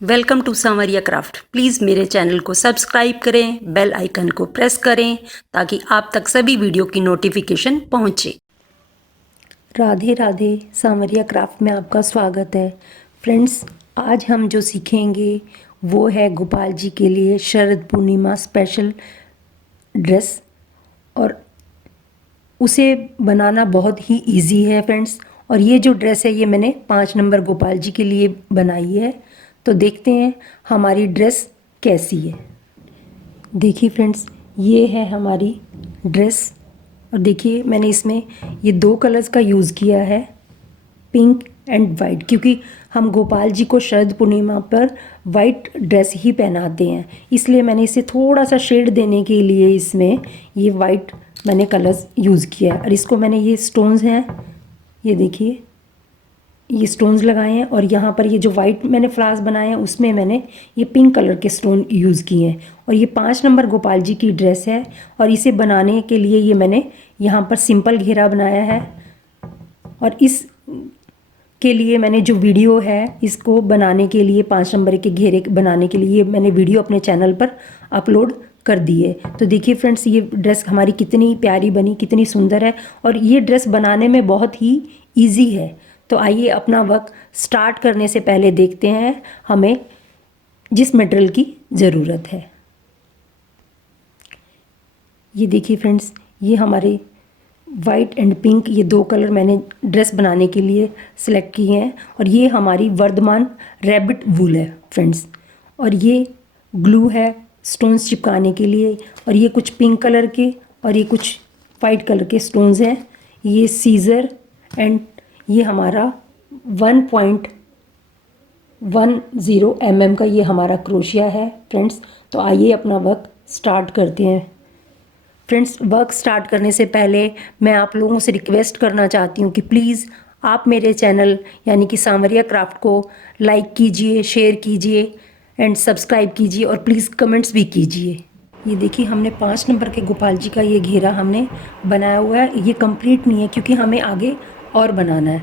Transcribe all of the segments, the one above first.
Welcome to Sanwariya craft. Please मेरे channel को subscribe करें, बेल आइकन को प्रेस करें ताकि आप तक सभी वीडियो की नोटिफिकेशन पहुंचे। राधे राधे, सांवरिया क्राफ्ट में आपका स्वागत है। फ्रेंड्स, आज हम जो सीखेंगे वो है गोपाल जी के लिए शरद पूर्णिमा स्पेशल ड्रेस, और उसे बनाना बहुत ही इजी है फ्रेंड्स। और ये जो ड्रेस है ये मैंने 5 नंबर गोपाल जी के लिए बनाई है। तो देखते हैं हमारी ड्रेस कैसी है। देखिए फ्रेंड्स, ये है हमारी ड्रेस। और देखिए मैंने इसमें ये 2 कलर्स का यूज़ किया है, पिंक एंड वाइट, क्योंकि हम गोपाल जी को शरद पूर्णिमा पर वाइट ड्रेस ही पहनाते हैं। इसलिए मैंने इसे थोड़ा सा शेड देने के लिए इसमें ये वाइट मैंने कलर्स यूज़ किया है। और इसको मैंने ये स्टोन्स हैं, ये देखिए ये स्टोन्स लगाए हैं। और यहाँ पर ये जो वाइट मैंने फ्लावर्स बनाए हैं उसमें मैंने ये पिंक कलर के स्टोन यूज़ किए हैं। और ये 5 नंबर गोपाल जी की ड्रेस है। और इसे बनाने के लिए ये मैंने यहाँ पर सिंपल घेरा बनाया है। और इस के लिए मैंने जो वीडियो है इसको बनाने के लिए 5 नंबर के घेरे बनाने के लिए मैंने वीडियो अपने चैनल पर अपलोड कर दी है। तो देखिए फ्रेंड्स, ये ड्रेस हमारी कितनी प्यारी बनी, कितनी सुंदर है। और ये ड्रेस बनाने में बहुत ही ईजी है। तो आइए अपना वर्क स्टार्ट करने से पहले देखते हैं हमें जिस मटेरियल की ज़रूरत है। ये देखिए फ्रेंड्स, ये हमारे वाइट एंड पिंक, ये 2 कलर मैंने ड्रेस बनाने के लिए सिलेक्ट किए हैं। और ये हमारी वर्धमान रैबिट वूल है फ्रेंड्स। और ये ग्लू है स्टोन्स चिपकाने के लिए। और ये कुछ पिंक कलर के और ये कुछ वाइट कलर के स्टोन्स हैं। ये सीज़र एंड ये हमारा 1.10 mm का ये हमारा क्रोशिया है फ्रेंड्स। तो आइए अपना वर्क स्टार्ट करते हैं। फ्रेंड्स, वर्क स्टार्ट करने से पहले मैं आप लोगों से रिक्वेस्ट करना चाहती हूँ कि प्लीज़ आप मेरे चैनल यानी कि सांवरिया क्राफ्ट को लाइक कीजिए, शेयर कीजिए एंड सब्सक्राइब कीजिए, और प्लीज़ कमेंट्स भी कीजिए। ये देखिए हमने 5 नंबर के गोपाल जी का ये घेरा हमने बनाया हुआ है। ये कंप्लीट नहीं है क्योंकि हमें आगे और बनाना है,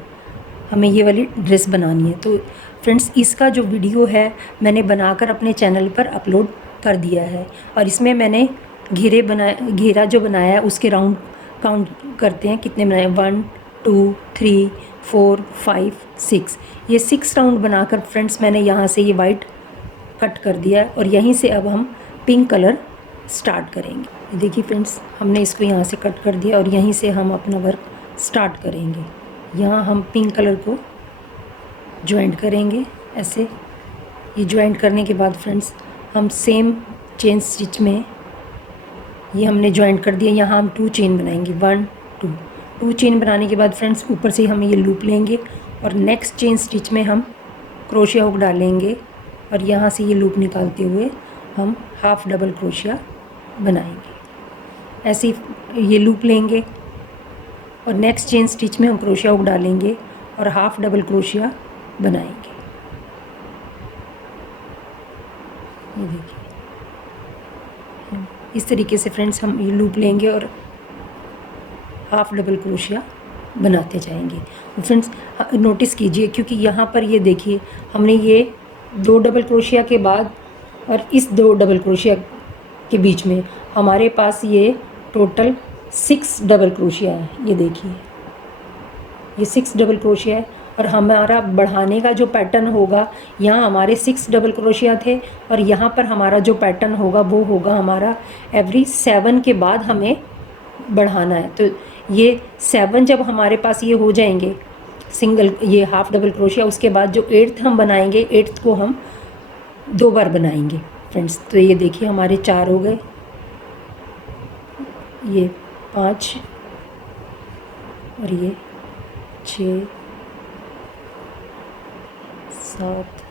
हमें ये वाली ड्रेस बनानी है। तो फ्रेंड्स, इसका जो वीडियो है मैंने बनाकर अपने चैनल पर अपलोड कर दिया है। और इसमें मैंने घेरा जो बनाया है उसके राउंड काउंट करते हैं कितने बनाए, 1 2 3 4 5 6। ये 6 राउंड बनाकर फ्रेंड्स मैंने यहाँ से ये वाइट कट कर दिया है। और यहीं से अब हम पिंक कलर स्टार्ट करेंगे। देखिए फ्रेंड्स, हमने इसको यहाँ से कट कर दिया और यहीं से हम अपना वर्क स्टार्ट करेंगे। यहाँ हम पिंक कलर को जॉइंट करेंगे ऐसे। ये जॉइंट करने के बाद फ्रेंड्स हम सेम चेन स्टिच में ये हमने जॉइंट कर दिया। यहाँ हम 2 चेन बनाएंगे, 1 2 चेन बनाने के बाद फ्रेंड्स ऊपर से हम ये लूप लेंगे और नेक्स्ट चेन स्टिच में हम क्रोशिया हुक डालेंगे। और यहाँ से ये लूप निकालते हुए हम हाफ डबल क्रोशिया बनाएंगे। ऐसे ये लूप लेंगे और नेक्स्ट चेन स्टिच में हम क्रोशिया हुक डालेंगे और हाफ डबल क्रोशिया बनाएंगे। ये देखिए इस तरीके से फ्रेंड्स हम ये लूप लेंगे और हाफ डबल क्रोशिया बनाते जाएंगे। फ्रेंड्स नोटिस कीजिए, क्योंकि यहाँ पर ये देखिए हमने ये 2 डबल क्रोशिया के बाद और इस 2 डबल क्रोशिया के बीच में हमारे पास ये टोटल 6 डबल क्रोशिया है। ये देखिए ये 6 डबल क्रोशिया है। और हमारा बढ़ाने का जो पैटर्न होगा, यहाँ हमारे 6 डबल क्रोशिया थे और यहाँ पर हमारा जो पैटर्न होगा वो होगा हमारा एवरी 7 के बाद हमें बढ़ाना है। तो ये 7 जब हमारे पास ये हो जाएंगे सिंगल ये हाफ डबल क्रोशिया, उसके बाद जो 8th हम बनाएंगे, 8th को हम 2 बार बनाएंगे फ्रेंड्स। तो ये देखिए हमारे 4 हो गए, ये 5 और ये 6 7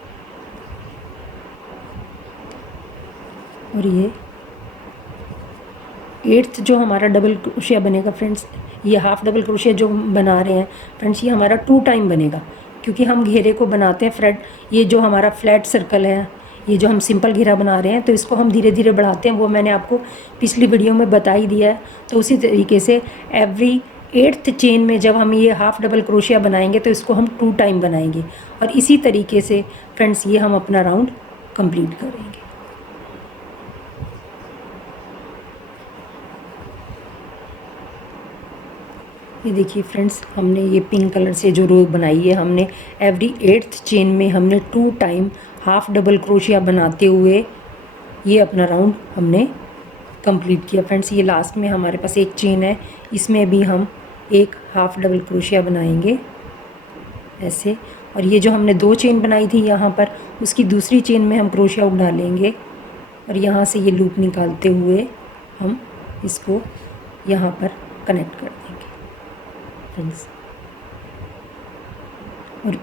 और ये 8th जो हमारा डबल क्रोशिया बनेगा फ्रेंड्स, ये हाफ डबल क्रोशिया जो हम बना रहे हैं फ्रेंड्स, ये हमारा 2 टाइम बनेगा। क्योंकि हम घेरे को बनाते हैं फ्लैट, ये जो हमारा फ्लैट सर्कल है, ये जो हम सिंपल घेरा बना रहे हैं, तो इसको हम धीरे धीरे बढ़ाते हैं। वो मैंने आपको पिछली वीडियो में बता ही दिया है। तो उसी तरीके से एवरी 8th चेन में जब हम ये हाफ डबल क्रोशिया बनाएंगे तो इसको हम 2 टाइम बनाएंगे और इसी तरीके से फ्रेंड्स ये हम अपना राउंड कंप्लीट करेंगे। ये देखिए फ्रेंड्स, हमने ये पिंक कलर से जो रो बनाई है, हमने एवरी 8th चेन में हमने 2 टाइम हाफ डबल क्रोशिया बनाते हुए ये अपना राउंड हमने कंप्लीट किया। फ्रेंड्स, ये लास्ट में हमारे पास एक चेन है, इसमें भी हम एक हाफ डबल क्रोशिया बनाएंगे ऐसे। और ये जो हमने 2 चेन बनाई थी यहाँ पर, उसकी दूसरी चेन में हम क्रोशिया डालेंगे और यहाँ से ये लूप निकालते हुए हम इसको यहाँ पर कनेक्ट कर देंगे फ्रेंड्स। और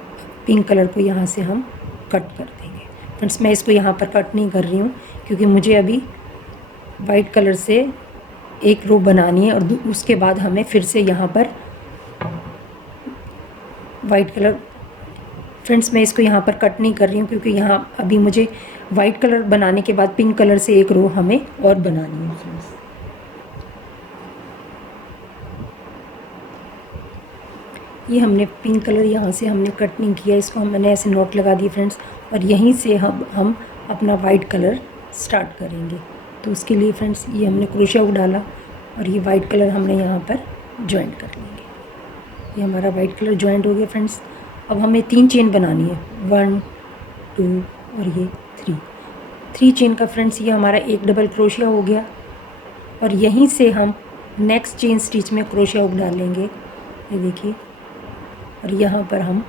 पिंक कलर को यहाँ से हम कट कर देंगे फ्रेंड्स। मैं इसको यहाँ पर कट नहीं कर रही हूँ क्योंकि मुझे अभी वाइट कलर से एक रो बनानी है और उसके बाद हमें फिर से यहाँ पर वाइट कलर। फ्रेंड्स, मैं इसको यहाँ पर कट नहीं कर रही हूँ क्योंकि यहाँ अभी मुझे वाइट कलर बनाने के बाद पिंक कलर से एक रो हमें और बनानी है फ्रेंड्स। ये हमने पिंक कलर यहाँ से हमने कट नहीं किया, इसको मैंने ऐसे नोट लगा दिए फ्रेंड्स। और यहीं से हम अपना वाइट कलर स्टार्ट करेंगे। तो उसके लिए फ्रेंड्स ये हमने क्रोशिया डाला और ये वाइट कलर हमने यहाँ पर जॉइंट कर लेंगे। ये हमारा वाइट कलर जॉइंट हो गया फ्रेंड्स। अब हमें 3 चेन बनानी है, 1 2 और ये 3 चेन का फ्रेंड्स ये हमारा एक डबल क्रोशिया हो गया। और यहीं से हम नेक्स्ट चेन स्टिच में क्रोशिया डालेंगे, ये देखिए। और यहाँ पर हम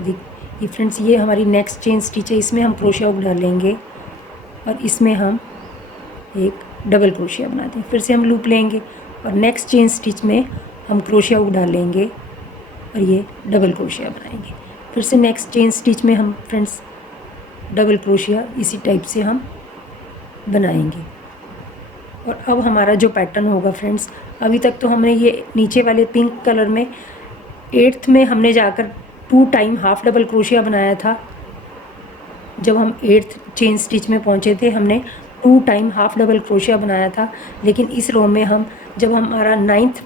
ये फ्रेंड्स ये हमारी नेक्स्ट चेन स्टिच है, इसमें हम क्रोशिया डालेंगे और इसमें हम एक डबल क्रोशिया बनाते हैं। फिर से हम लूप लेंगे और नेक्स्ट चेन स्टिच में हम क्रोशिया डालेंगे और ये डबल क्रोशिया बनाएंगे। फिर से नेक्स्ट चेन स्टिच में हम फ्रेंड्स डबल क्रोशिया इसी टाइप से हम बनाएंगे। और अब हमारा जो पैटर्न होगा फ्रेंड्स, अभी तक तो हमने ये नीचे वाले पिंक कलर में 8th में हमने जाकर 2 टाइम हाफ डबल क्रोशिया बनाया था। जब हम 8th चेन स्टिच में पहुंचे थे हमने 2 टाइम हाफ डबल क्रोशिया बनाया था। लेकिन इस रो में हम जब हमारा 9th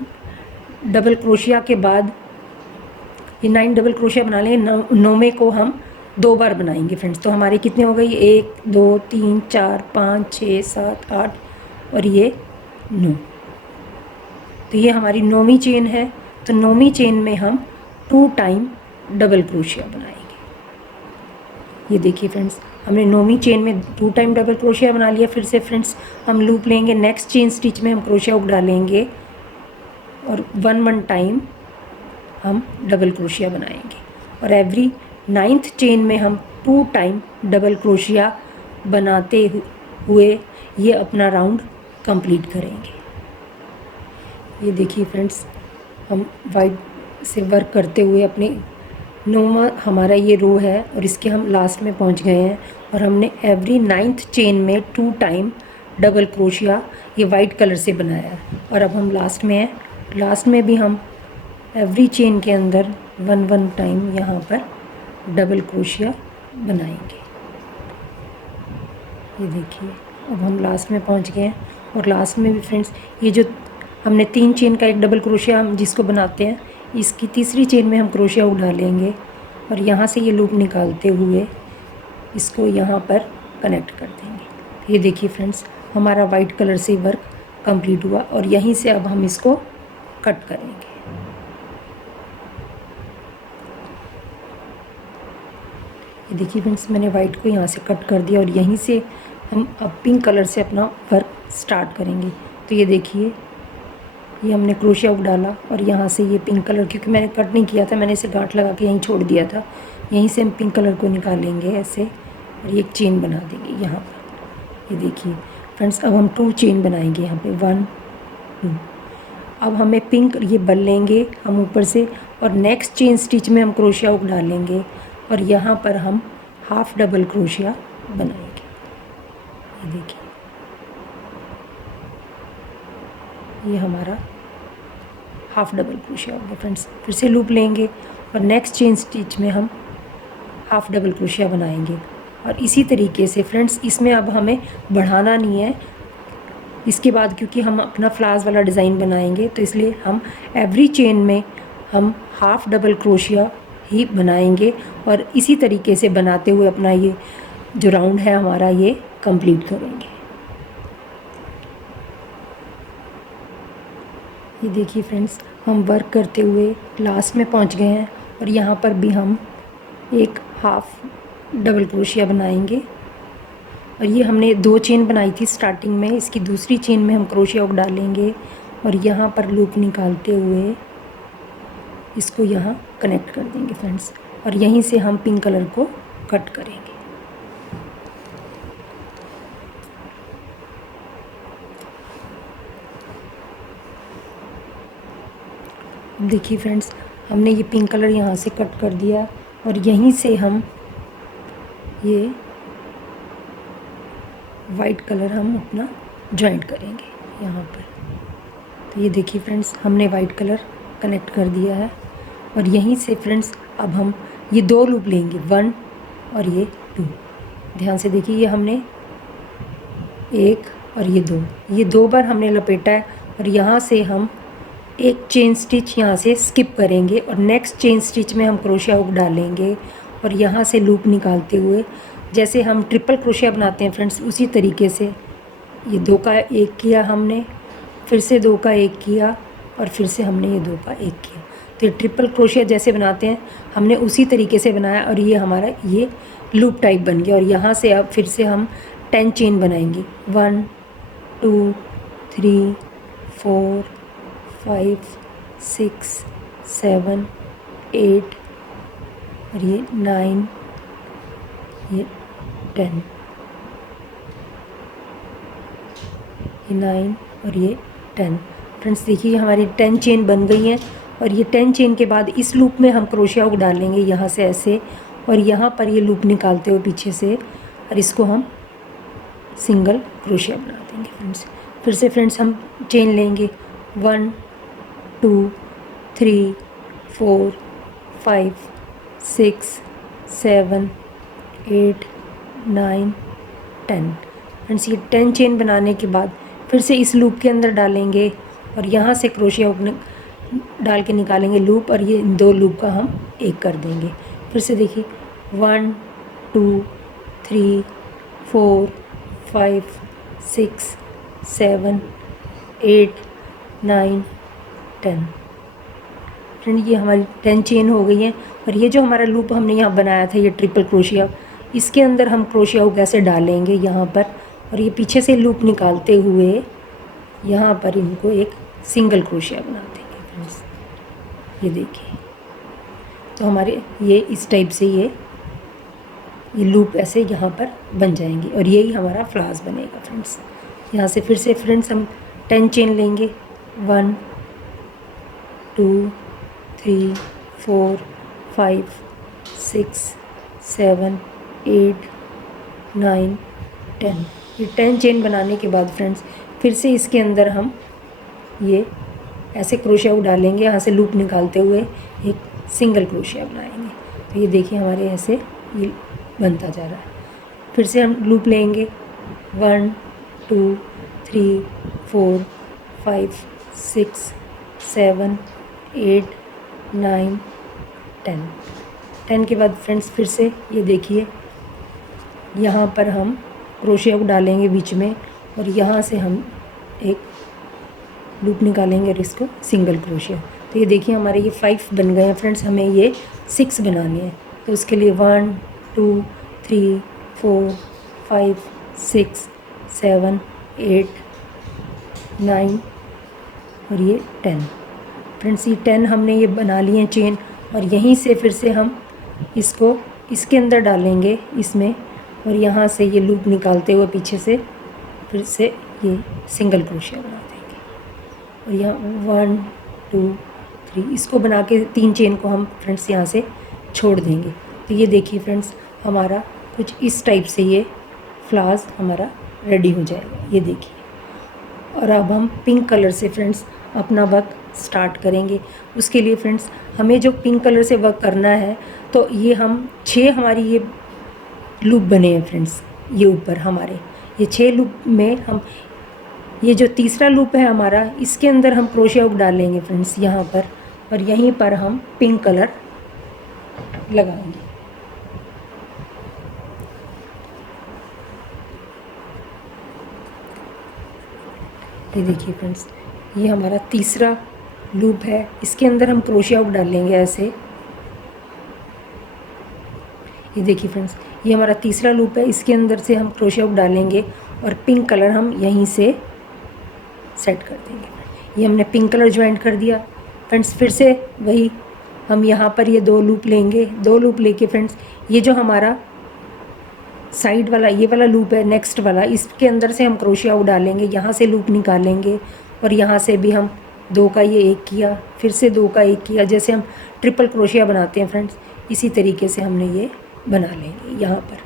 डबल क्रोशिया के बाद ये 9 डबल क्रोशिया बना लें, 9वें को हम 2 बार बनाएंगे फ्रेंड्स। तो हमारे कितने हो गए, 1 2 3 4 5 6 7 8 और ये 9। तो ये हमारी 9वीं चेन है। तो 9वीं चेन में हम 2 टाइम डबल क्रोशिया बनाएंगे। ये देखिए फ्रेंड्स, हमने 9वीं चेन में 2 टाइम डबल क्रोशिया बना लिया। फिर से फ्रेंड्स हम लूप लेंगे, नेक्स्ट चेन स्टिच में हम क्रोशिया डालेंगे और 1 टाइम हम डबल क्रोशिया बनाएंगे। और एवरी 9th चेन में हम 2 टाइम डबल क्रोशिया बनाते हुए ये अपना राउंड कंप्लीट करेंगे। ये देखिए फ्रेंड्स, हम वाइट से वर्क करते हुए अपने 9वां हमारा ये रो है और इसके हम लास्ट में पहुंच गए हैं। और हमने एवरी 9th चेन में 2 टाइम डबल क्रोशिया ये वाइट कलर से बनाया है। और अब हम लास्ट में हैं, लास्ट में भी हम एवरी चेन के अंदर 1 टाइम यहाँ पर डबल क्रोशिया बनाएंगे। ये देखिए, अब हम लास्ट में पहुँच गए हैं। और लास्ट में भी फ्रेंड्स ये जो हमने 3 चेन का एक डबल क्रोशिया हम जिसको बनाते हैं, इसकी तीसरी चेन में हम क्रोशिया डालेंगे और यहाँ से ये लूप निकालते हुए इसको यहाँ पर कनेक्ट कर देंगे। ये देखिए फ्रेंड्स, हमारा वाइट कलर से वर्क कंप्लीट हुआ और यहीं से अब हम इसको कट करेंगे। ये देखिए फ्रेंड्स, मैंने वाइट को यहाँ से कट कर दिया और यहीं से हम अब पिंक कलर से अपना वर्क स्टार्ट करेंगे। तो ये देखिए, ये हमने क्रोशिया डाला और यहाँ से ये पिंक कलर, क्योंकि मैंने कट नहीं किया था, मैंने इसे गांठ लगा के यहीं छोड़ दिया था, यहीं से हम पिंक कलर को निकालेंगे ऐसे और ये एक चेन बना देंगे यहाँ पर। ये देखिए फ्रेंड्स, अब हम 2 चेन बनाएंगे यहाँ पे, 1 2। अब हमें पिंक ये बल लेंगे हम ऊपर से और नेक्स्ट चेन स्टिच में हम क्रोशिया डालेंगे और यहाँ पर हम हाफ डबल क्रोशिया बनाएंगे। ये देखिए, ये हमारा हाफ डबल क्रोशिया हो गया फ्रेंड्स। फिर से लूप लेंगे और नेक्स्ट चेन स्टिच में हम हाफ डबल क्रोशिया बनाएंगे। और इसी तरीके से फ्रेंड्स इसमें अब हमें बढ़ाना नहीं है, इसके बाद क्योंकि हम अपना फ्लावर्स वाला डिज़ाइन बनाएंगे तो इसलिए हम एवरी चेन में हम हाफ डबल क्रोशिया ही बनाएंगे और इसी तरीके से बनाते हुए अपना ये जो राउंड है हमारा ये कंप्लीट करेंगे। ये देखिए फ्रेंड्स, हम वर्क करते हुए लास्ट में पहुंच गए हैं और यहाँ पर भी हम एक हाफ डबल क्रोशिया बनाएंगे। और ये हमने 2 चेन बनाई थी स्टार्टिंग में, इसकी दूसरी चेन में हम क्रोशिया हुक डालेंगे और यहाँ पर लूप निकालते हुए इसको यहाँ कनेक्ट कर देंगे फ्रेंड्स, और यहीं से हम पिंक कलर को कट करेंगे। देखिए फ्रेंड्स, हमने ये पिंक कलर यहाँ से कट कर दिया और यहीं से हम ये वाइट कलर हम अपना जॉइंट करेंगे यहाँ पर। तो ये देखिए फ्रेंड्स, हमने वाइट कलर कनेक्ट कर दिया है और यहीं से फ्रेंड्स अब हम ये 2 लूप लेंगे, 1 और ये 2। ध्यान से देखिए, ये हमने 1 और ये 2 बार हमने लपेटा है और यहाँ से हम एक चेन स्टिच यहाँ से स्किप करेंगे और नेक्स्ट चेन स्टिच में हम क्रोशिया हुक डालेंगे और यहाँ से लूप निकालते हुए जैसे हम ट्रिपल क्रोशिया बनाते हैं फ्रेंड्स, उसी तरीके से ये 2 का 1 किया हमने, फिर से 2 का 1 किया और फिर से हमने ये 2 का 1 किया। तो ये ट्रिपल क्रोशिया जैसे बनाते हैं हमने उसी तरीके से बनाया और ये हमारा ये लूप टाइप बन गया। और यहाँ से अब फिर से हम 10 चेन बनाएंगे, 1 2 3 4 5 6 7 8 और ये 9 ये 10, ये 9 और ये 10। फ्रेंड्स देखिए, हमारी 10 चेन बन गई हैं और ये 10 चेन के बाद इस लूप में हम क्रोशिया हुक डालेंगे यहाँ से ऐसे और यहाँ पर ये लूप निकालते हुए पीछे से और इसको हम सिंगल क्रोशिया बना देंगे फ्रेंड्स। फिर से फ्रेंड्स हम चेन लेंगे, 1 2 3 4 5 6 7 8 9 10। फ्रेंड्स ये 10 चेन बनाने के बाद फिर से इस लूप के अंदर डालेंगे और यहाँ से क्रोशिया हुक डाल के निकालेंगे लूप और ये 2 लूप का हम एक कर देंगे। फिर से देखिए, 1 2 3 4 5 6 7 8 9 10। फ्रेंड ये हमारी 10 चेन हो गई है और ये जो हमारा लूप हमने यहाँ बनाया था ये ट्रिपल क्रोशिया, इसके अंदर हम क्रोशिया हुक ऐसे डालेंगे यहाँ पर और ये पीछे से लूप निकालते हुए यहाँ पर इनको एक सिंगल क्रोशिया बना देंगे फ्रेंड्स। ये देखिए, तो हमारे ये इस टाइप से ये लूप ऐसे यहाँ पर बन जाएंगे और यही हमारा फ्लावर्स बनेगा फ्रेंड्स। यहाँ से फिर से फ्रेंड्स हम 10 चेन लेंगे, 1 2 3 4 5 6 7 8 9 10। ये 10 चेन बनाने के बाद फ्रेंड्स फिर से इसके अंदर हम ये ऐसे क्रोशिया हुक डालेंगे, यहाँ से लूप निकालते हुए एक सिंगल क्रोशिया बनाएंगे। तो ये देखिए हमारे ऐसे ये बनता जा रहा है। फिर से हम लूप लेंगे, 1 2 3 4 5 6 7 8 9 10। 10 के बाद फ्रेंड्स फिर से ये देखिए यहाँ पर हम क्रोशिया हुक डालेंगे बीच में और यहाँ से हम एक लूप निकालेंगे और इसको सिंगल क्रोशिया। तो ये देखिए हमारे ये 5 बन गए हैं फ्रेंड्स, हमें ये 6 बनाने हैं। तो उसके लिए 1 2 3 4 5 6 7 8 9 और ये 10। फ्रेंड्स ये 10 हमने ये बना लिए हैं चेन और यहीं से फिर से हम इसको इसके अंदर डालेंगे इसमें और यहाँ से ये लूप निकालते हुए पीछे से फिर से ये सिंगल क्रोशिया बना देंगे। और यहाँ 1 2 3 इसको बना के 3 चेन को हम फ्रेंड्स यहाँ से छोड़ देंगे। तो ये देखिए फ्रेंड्स हमारा कुछ इस टाइप से ये फ्लावर्स हमारा रेडी हो जाएगा। ये देखिए, और अब हम पिंक कलर से फ्रेंड्स अपना वर्क स्टार्ट करेंगे। उसके लिए फ्रेंड्स हमें जो पिंक कलर से वर्क करना है तो ये हम 6 हमारी ये लूप बने हैं फ्रेंड्स, ये ऊपर हमारे ये 6 लूप में हम ये जो तीसरा लूप है हमारा, इसके अंदर हम क्रोशिया हुक डालेंगे फ्रेंड्स यहाँ पर, और यहीं पर हम पिंक कलर लगाएंगे। ये देखिए फ्रेंड्स, ये हमारा तीसरा लूप है, इसके अंदर हम क्रोशिया हुक डालेंगे ऐसे। ये देखिए फ्रेंड्स, ये हमारा तीसरा लूप है, इसके अंदर से हम क्रोशिया हुक डालेंगे और पिंक कलर हम यहीं से सेट कर देंगे। ये हमने पिंक कलर ज्वाइंट कर दिया फ्रेंड्स। फिर से वही हम यहाँ पर ये 2 लूप लेंगे, 2 लूप लेके फ्रेंड्स, ये जो हमारा साइड वाला ये वाला लूप है नेक्स्ट वाला, इसके अंदर से हम क्रोशिया हुक डालेंगे, यहाँ से लूप निकालेंगे और यहाँ से भी हम 2 का ये 1 किया, फिर से 2 का 1 किया, जैसे हम ट्रिपल क्रोशिया बनाते हैं फ्रेंड्स, इसी तरीके से हमने ये बना लेंगे यहाँ पर।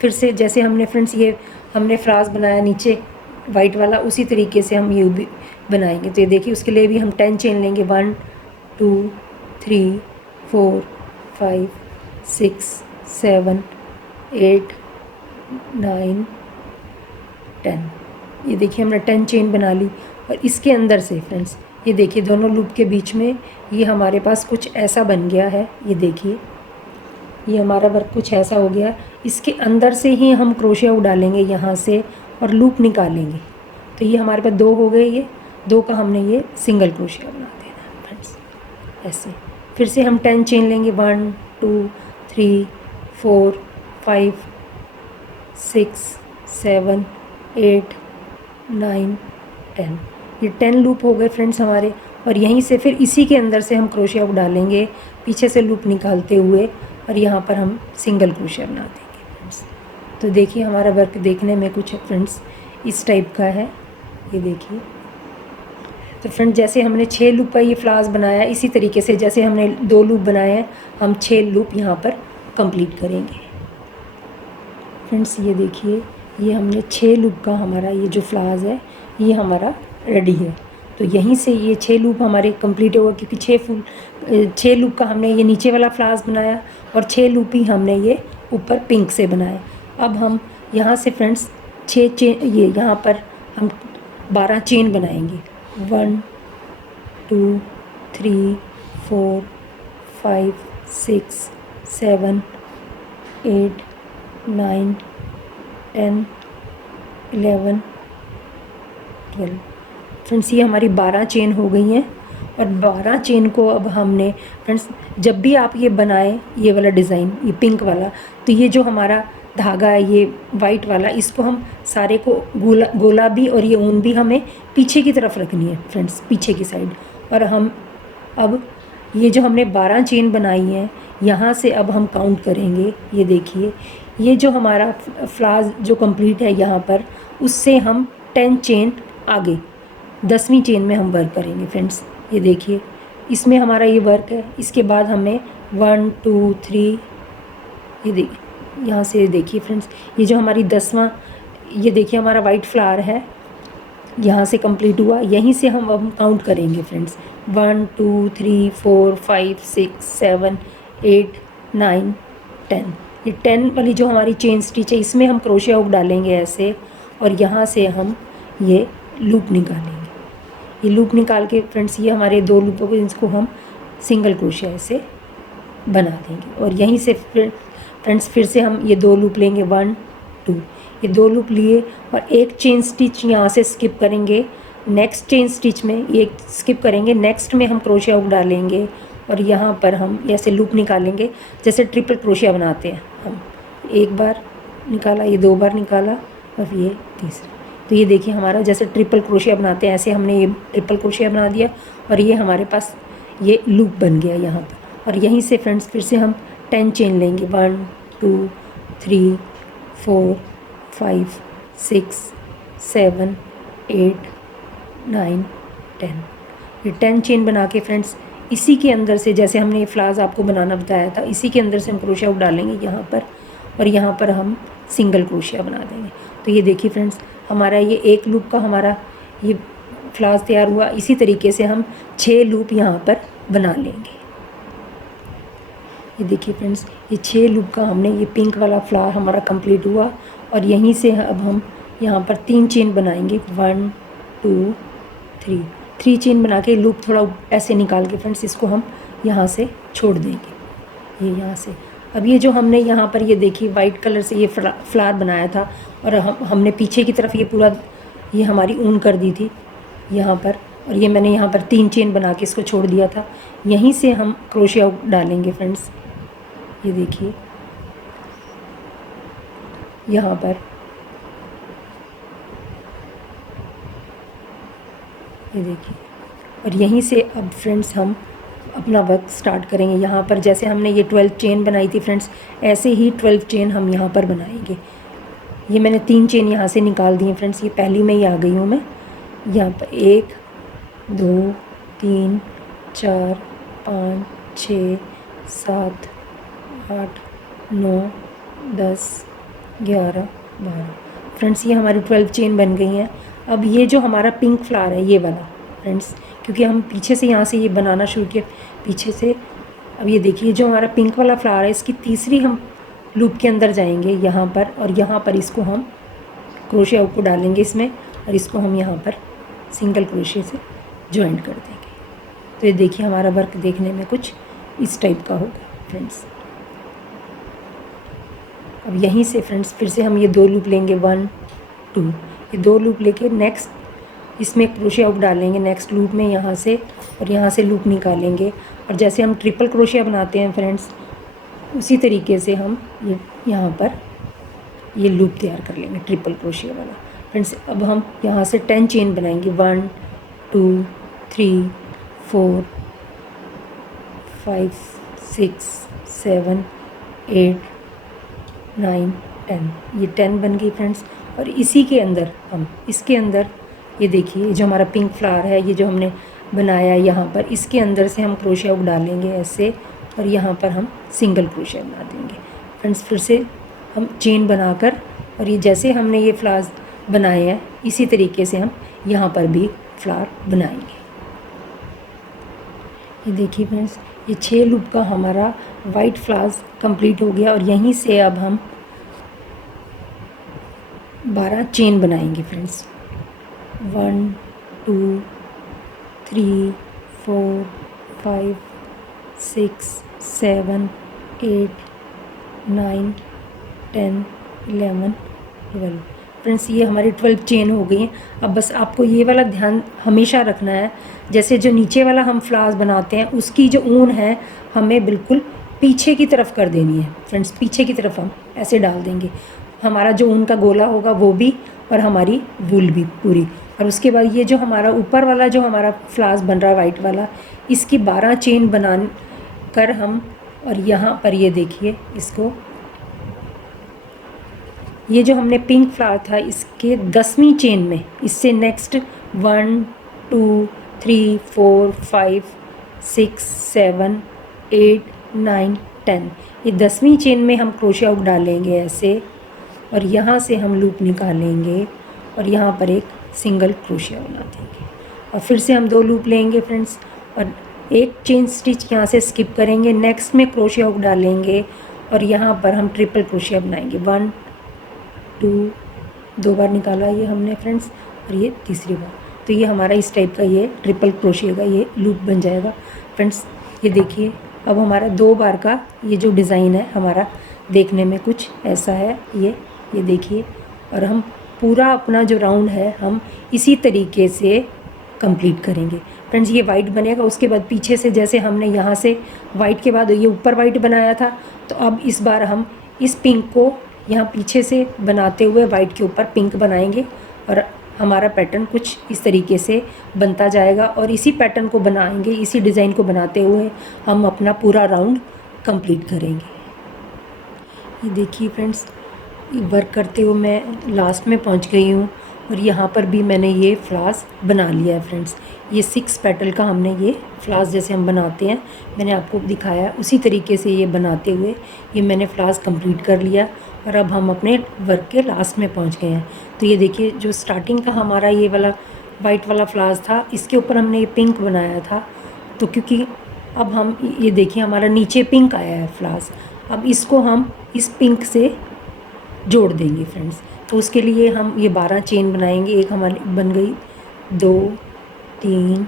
फिर से जैसे हमने फ्रेंड्स ये हमने फ्लावर्स बनाया नीचे वाइट वाला, उसी तरीके से हम ये भी बनाएंगे। तो ये देखिए, उसके लिए भी हम 10 चेन लेंगे, 1 2 3 4 5 6 7 8 9 10। ये देखिए हमने 10 चेन बना ली। और इसके अंदर से फ्रेंड्स, ये देखिए दोनों लूप के बीच में ये हमारे पास कुछ ऐसा बन गया है। ये देखिए, ये हमारा वर्क कुछ ऐसा हो गया। इसके अंदर से ही हम क्रोशिया हुक डालेंगे यहाँ से और लूप निकालेंगे। तो ये हमारे पास 2 हो गए, ये 2 का हमने ये सिंगल क्रोशिया बना देना है फ्रेंड्स ऐसे। फिर से हम 10 चेन लेंगे, 1 2 3 4 5 6 7 8 9 10। ये 10 लूप हो गए फ्रेंड्स हमारे। और यहीं से फिर इसी के अंदर से हम क्रोशिया हुक डालेंगे पीछे से लूप निकालते हुए, और यहाँ पर हम सिंगल क्रोशिया बना देंगे फ्रेंड्स। तो देखिए हमारा वर्क देखने में कुछ फ्रेंड्स इस टाइप का है। ये देखिए, तो फ्रेंड जैसे हमने 6 लूप का ये फ्लावर्स बनाया, इसी तरीके से जैसे हमने 2 लूप बनाए हैं, हम 6 लूप यहाँ पर कंप्लीट करेंगे फ्रेंड्स। ये देखिए, ये हमने 6 लूप का हमारा ये जो फ्लावर्स है ये हमारा रेडी है। तो यहीं से ये 6 लूप हमारे कंप्लीट होगा, क्योंकि 6 लूप का हमने ये नीचे वाला फ्लावर्स बनाया और 6 लूप ही हमने ये ऊपर पिंक से बनाया। अब हम यहाँ से फ्रेंड्स 6 चेन, ये यहाँ पर हम 12 चेन बनाएंगे, 1 2 3 4 5 6 7 8 9 10 11 12 फ्रेंड्स। ये हमारी 12 चेन हो गई हैं। और 12 चेन को अब हमने फ्रेंड्स, जब भी आप ये बनाएं ये वाला डिज़ाइन, ये पिंक वाला, तो ये जो हमारा धागा है ये वाइट वाला, इसको हम सारे को गोला भी और ये ऊन भी हमें पीछे की तरफ रखनी है फ्रेंड्स, पीछे की साइड। और हम अब ये जो हमने 12 चेन बनाई हैं, यहाँ से अब हम काउंट करेंगे। ये देखिए, ये जो हमारा फ्लावर्स जो कंप्लीट है यहाँ पर, उससे हम 10 चेन आगे 10वीं चेन में हम वर्क करेंगे फ्रेंड्स। ये देखिए, इसमें हमारा ये वर्क है। इसके बाद हमें 1 2 3, ये देखिए यहाँ से देखिए फ्रेंड्स, ये जो हमारी 10वां, ये देखिए हमारा वाइट फ्लावर है, यहाँ से कंप्लीट हुआ। यहीं से हम काउंट करेंगे फ्रेंड्स, 1 2 3 4 5 6 7 8 9 10। ये 10 वाली जो हमारी चेन स्टिच है, इसमें हम क्रोशिया हुक डालेंगे ऐसे, और यहाँ से हम ये लूप निकालेंगे। ये लूप निकाल के फ्रेंड्स, ये हमारे 2 लूपों को, इसको हम सिंगल क्रोशिया ऐसे बना देंगे। और यहीं से फ्रेंड्स फिर से हम ये 2 लूप लेंगे, 1 2, ये 2 लूप लिए और एक चेन स्टिच यहाँ से स्किप करेंगे। नेक्स्ट चेन स्टिच में ये स्किप करेंगे, नेक्स्ट में हम क्रोशिया हुक डालेंगे और यहाँ पर हम ऐसे लूप निकालेंगे, जैसे ट्रिपल क्रोशिया बनाते हैं हम। एक बार निकाला, ये 2 बार निकाला और ये तीसरा। तो ये देखिए हमारा जैसे ट्रिपल क्रोशिया बनाते हैं, ऐसे हमने ये ट्रिपल क्रोशिया बना दिया और ये हमारे पास ये लूप बन गया यहाँ पर। और यहीं से फ्रेंड्स फिर से हम 10 चेन लेंगे, 1 2 3 4 5 6 7 8 9 10। ये 10 चेन बना के फ्रेंड्स, इसी के अंदर से जैसे हमने ये फ्लावर्स आपको बनाना बताया था, इसी के अंदर से हम क्रोशिया हुक डालेंगे यहाँ पर, और यहाँ पर हम सिंगल क्रोशिया बना देंगे। तो ये देखिए फ्रेंड्स, हमारा ये एक लूप का हमारा ये फ्लावर्स तैयार हुआ। इसी तरीके से हम 6 लूप यहाँ पर बना लेंगे। ये देखिए फ्रेंड्स, ये 6 लूप का हमने ये पिंक वाला फ्लावर हमारा कंप्लीट हुआ। और यहीं से अब हम यहाँ पर 3 चेन बनाएंगे, 1 2 3 3 चेन बना के लूप थोड़ा ऐसे निकाल के फ्रेंड्स इसको हम यहाँ से छोड़ देंगे, ये यहाँ से। अब ये जो हमने यहाँ पर ये देखिए वाइट कलर से ये फ्लावर बनाया था और हमने पीछे की तरफ ये पूरा ये हमारी ऊन कर दी थी यहाँ पर, और ये मैंने यहाँ पर 3 चेन बना के इसको छोड़ दिया था। यहीं से हम क्रोशिया डालेंगे फ्रेंड्स, ये देखिए यहाँ पर, ये देखिए। और यहीं से अब फ्रेंड्स हम अपना वर्क स्टार्ट करेंगे। यहाँ पर जैसे हमने ये 12 चेन बनाई थी फ्रेंड्स, ऐसे ही 12 चेन हम यहाँ पर बनाएंगे। ये मैंने 3 चेन यहाँ से निकाल दी हैं फ्रेंड्स, ये पहली में ही आ गई हूँ मैं। यहाँ पर 1 2 3 4 5 6 7 8 9 10 11 12 फ्रेंड्स, ये हमारी 12 चेन बन गई हैं। अब ये जो हमारा पिंक फ्लावर है ये वाला फ्रेंड्स, क्योंकि हम पीछे से यहाँ से ये बनाना शुरू किया पीछे से। अब ये देखिए जो हमारा पिंक वाला फ्लावर है, इसकी तीसरी हम लूप के अंदर जाएंगे यहाँ पर, और यहाँ पर इसको हम क्रोशिया को डालेंगे इसमें, और इसको हम यहाँ पर सिंगल क्रोशिया से जॉइंट कर देंगे। तो ये देखिए हमारा वर्क देखने में कुछ इस टाइप का होगा फ्रेंड्स। अब यहीं से फ्रेंड्स फिर से हम ये 2 लूप लेंगे, 1 2, ये 2 लूप लेके नेक्स्ट इसमें क्रोशिया डालेंगे नेक्स्ट लूप में यहाँ से, और यहाँ से लूप निकालेंगे। और जैसे हम ट्रिपल क्रोशिया बनाते हैं फ्रेंड्स, उसी तरीके से हम ये यहाँ पर ये लूप तैयार कर लेंगे ट्रिपल क्रोशिया वाला फ्रेंड्स। अब हम यहाँ से 10 चेन बनाएंगे, 1 2 3 4 5 6 7 8 9 10, ये 10 बन गई फ्रेंड्स। और इसी के अंदर हम इसके अंदर ये देखिए जो हमारा पिंक फ्लावर है, ये जो हमने बनाया यहाँ पर, इसके अंदर से हम क्रोशिया डालेंगे ऐसे, और यहाँ पर हम सिंगल क्रोशिया बना देंगे फ्रेंड्स। फिर से हम चेन बनाकर, और ये जैसे हमने ये फ्लावर्स बनाए हैं इसी तरीके से हम यहाँ पर भी फ्लावर बनाएंगे। ये देखिए फ्रेंड्स, ये 6 लूप का हमारा वाइट फ्लावर्स कंप्लीट हो गया। और यहीं से अब हम 12 चेन बनाएंगे फ्रेंड्स, 1 2 3 4 5 6 7 8 9 10 11 12 फ्रेंड्स, ये हमारी 12 चेन हो गई हैं। अब बस आपको ये वाला ध्यान हमेशा रखना है, जैसे जो नीचे वाला हम फ्लावर्स बनाते हैं उसकी जो ऊन है हमें बिल्कुल पीछे की तरफ कर देनी है फ्रेंड्स, पीछे की तरफ हम ऐसे डाल देंगे। हमारा जो ऊन का गोला होगा वो भी, और हमारी वूल भी पूरी। और उसके बाद ये जो हमारा ऊपर वाला जो हमारा फ्लावर्स बन रहा है वाइट वाला, इसकी 12 चेन बना कर हम, और यहाँ पर ये देखिए इसको, ये जो हमने पिंक फ्लावर था इसके 10वीं चेन में इससे नेक्स्ट 1 2 3 4 5 6 7 8 9 10, ये 10वीं चेन में हम क्रोशिया डालेंगे ऐसे, और यहाँ से हम लूप निकालेंगे और यहाँ पर एक सिंगल क्रोशिया बना देंगे। और फिर से हम 2 लूप लेंगे फ्रेंड्स, और एक चेन स्टिच यहाँ से स्किप करेंगे, नेक्स्ट में क्रोशिया डालेंगे, और यहाँ पर हम ट्रिपल क्रोशिया बनाएंगे। 1 2, 2 बार निकाला ये हमने फ्रेंड्स, और ये तीसरी बार। तो ये हमारा इस टाइप का ये ट्रिपल क्रोशिया का ये लूप बन जाएगा फ्रेंड्स। ये देखिए अब हमारा 2 बार का ये जो डिज़ाइन है हमारा देखने में कुछ ऐसा है, ये देखिए। और हम पूरा अपना जो राउंड है हम इसी तरीके से कंप्लीट करेंगे फ्रेंड्स। ये वाइट बनेगा, उसके बाद पीछे से जैसे हमने यहाँ से वाइट के बाद ये ऊपर वाइट बनाया था, तो अब इस बार हम इस पिंक को यहाँ पीछे से बनाते हुए वाइट के ऊपर पिंक बनाएंगे, और हमारा पैटर्न कुछ इस तरीके से बनता जाएगा। और इसी पैटर्न को बनाएंगे, इसी डिज़ाइन को बनाते हुए हम अपना पूरा राउंड कंप्लीट करेंगे। ये देखिए फ्रेंड्स, ये वर्क करते हुए मैं लास्ट में पहुंच गई हूँ, और यहाँ पर भी मैंने ये फ्लावर्स बना लिया है फ्रेंड्स। ये 6 पेटल का हमने ये फ्लावर्स जैसे हम बनाते हैं मैंने आपको दिखाया, उसी तरीके से ये बनाते हुए ये मैंने फ्लावर्स कंप्लीट कर लिया। और अब हम अपने वर्क के लास्ट में पहुंच गए हैं। तो ये देखिए जो स्टार्टिंग का हमारा ये वाला वाइट वाला फ्लावर्स था, इसके ऊपर हमने ये पिंक बनाया था, तो क्योंकि अब हम ये देखिए हमारा नीचे पिंक आया है फ्लावर्स, अब इसको हम इस पिंक से जोड़ देंगे फ्रेंड्स। तो उसके लिए हम ये 12 चेन बनाएंगे, एक हमारी बन गई, 2 3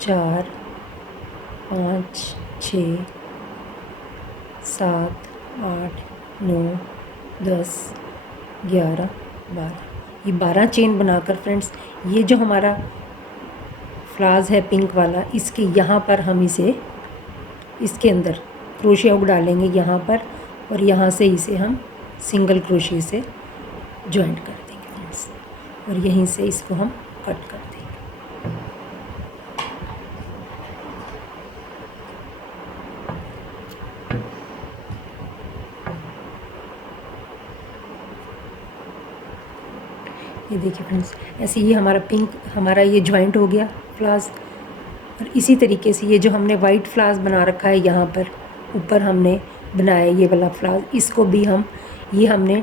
4 5 6 7 8 9 10 11 12, ये 12 चेन बनाकर फ्रेंड्स, ये जो हमारा फ्लावर्स है पिंक वाला, इसके यहाँ पर हम इसे इसके अंदर क्रोशिया हुक डालेंगे यहाँ पर, और यहाँ से इसे हम सिंगल क्रोशिया से जॉइंट कर देंगे फ्रेंड्स, और यहीं से इसको हम कट कर देंगे। ये देखिए फ्रेंड्स, ऐसे ये हमारा पिंक हमारा ये जॉइंट हो गया फ्लावर्स। और इसी तरीके से ये जो हमने वाइट फ्लावर्स बना रखा है, यहाँ पर ऊपर हमने बनाया ये वाला फ्लावर, इसको भी हम ये हमने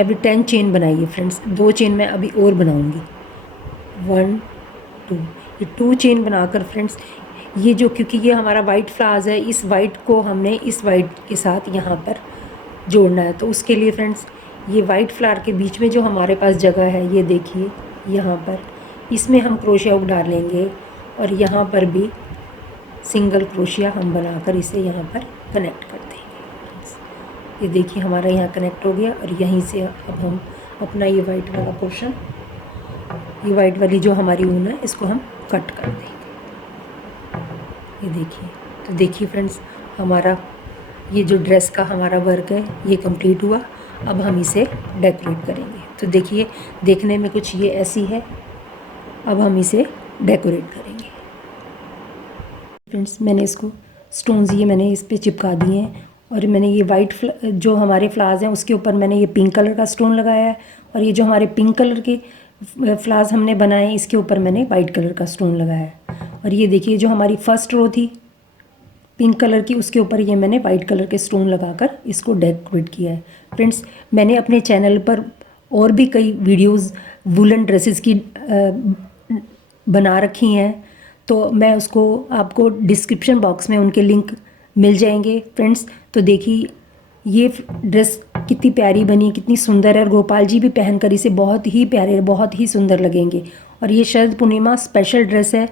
अभी 10 चेन बनाई है फ्रेंड्स। 2 चेन मैं अभी और बनाऊंगी, 1 2, ये 2 चेन बनाकर फ्रेंड्स, ये जो क्योंकि ये हमारा वाइट फ्लावर्स है, इस वाइट को हमने इस वाइट के साथ यहाँ पर जोड़ना है। तो उसके लिए फ्रेंड्स, ये वाइट फ्लावर के बीच में जो हमारे पास जगह है, ये देखिए यहाँ पर, इसमें हम क्रोशिया हुक डालेंगे, और यहाँ पर भी सिंगल क्रोशिया हम बनाकर इसे यहाँ पर कनेक्ट कर देंगे। ये देखिए हमारा यहाँ कनेक्ट हो गया, और यहीं से अब हम अपना ये वाइट वाला पोर्शन, ये वाइट वाली जो हमारी ऊन है, इसको हम कट कर देंगे। ये देखिए, तो देखिए फ्रेंड्स, हमारा ये जो ड्रेस का हमारा वर्क है ये कंप्लीट हुआ। अब हम इसे डेकोरेट करेंगे। तो देखिए, देखने में कुछ ये ऐसी है। अब हम इसे डेकोरेट करेंगे फ्रेंड्स। मैंने इसको स्टोन्स ये मैंने इस पे चिपका दिए हैं, और मैंने ये वाइट जो हमारे फ्लावर्स हैं उसके ऊपर मैंने ये पिंक कलर का स्टोन लगाया है, और ये जो हमारे पिंक कलर के फ्लावर्स हमने बनाए हैं, इसके ऊपर मैंने वाइट कलर का स्टोन लगाया है। और ये देखिए, जो हमारी फर्स्ट रो थी पिंक कलर की, उसके ऊपर ये मैंने वाइट कलर के स्टोन लगाकर इसको डेकोरेट किया है फ्रेंड्स। मैंने अपने चैनल पर और भी कई वीडियोस वुलन ड्रेसेस की बना रखी हैं, तो मैं उसको आपको डिस्क्रिप्शन बॉक्स में उनके लिंक मिल जाएंगे फ्रेंड्स। तो देखिए ये ड्रेस कितनी प्यारी बनी, कितनी सुंदर है, और गोपाल जी भी पहनकर इसे बहुत ही प्यारे, बहुत ही सुंदर लगेंगे। और ये शरद पूर्णिमा स्पेशल ड्रेस है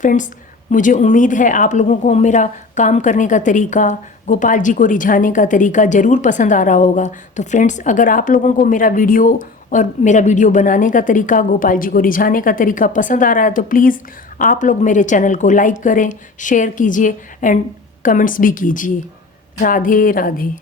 फ्रेंड्स। मुझे उम्मीद है आप लोगों को मेरा काम करने का तरीका, गोपाल जी को रिझाने का तरीका ज़रूर पसंद आ रहा होगा। तो फ्रेंड्स, अगर आप लोगों को मेरा वीडियो और मेरा वीडियो बनाने का तरीका, गोपाल जी को रिझाने का तरीका पसंद आ रहा है, तो प्लीज़ आप लोग मेरे चैनल को लाइक करें, शेयर कीजिए एंड कमेंट्स भी कीजिए। राधे राधे।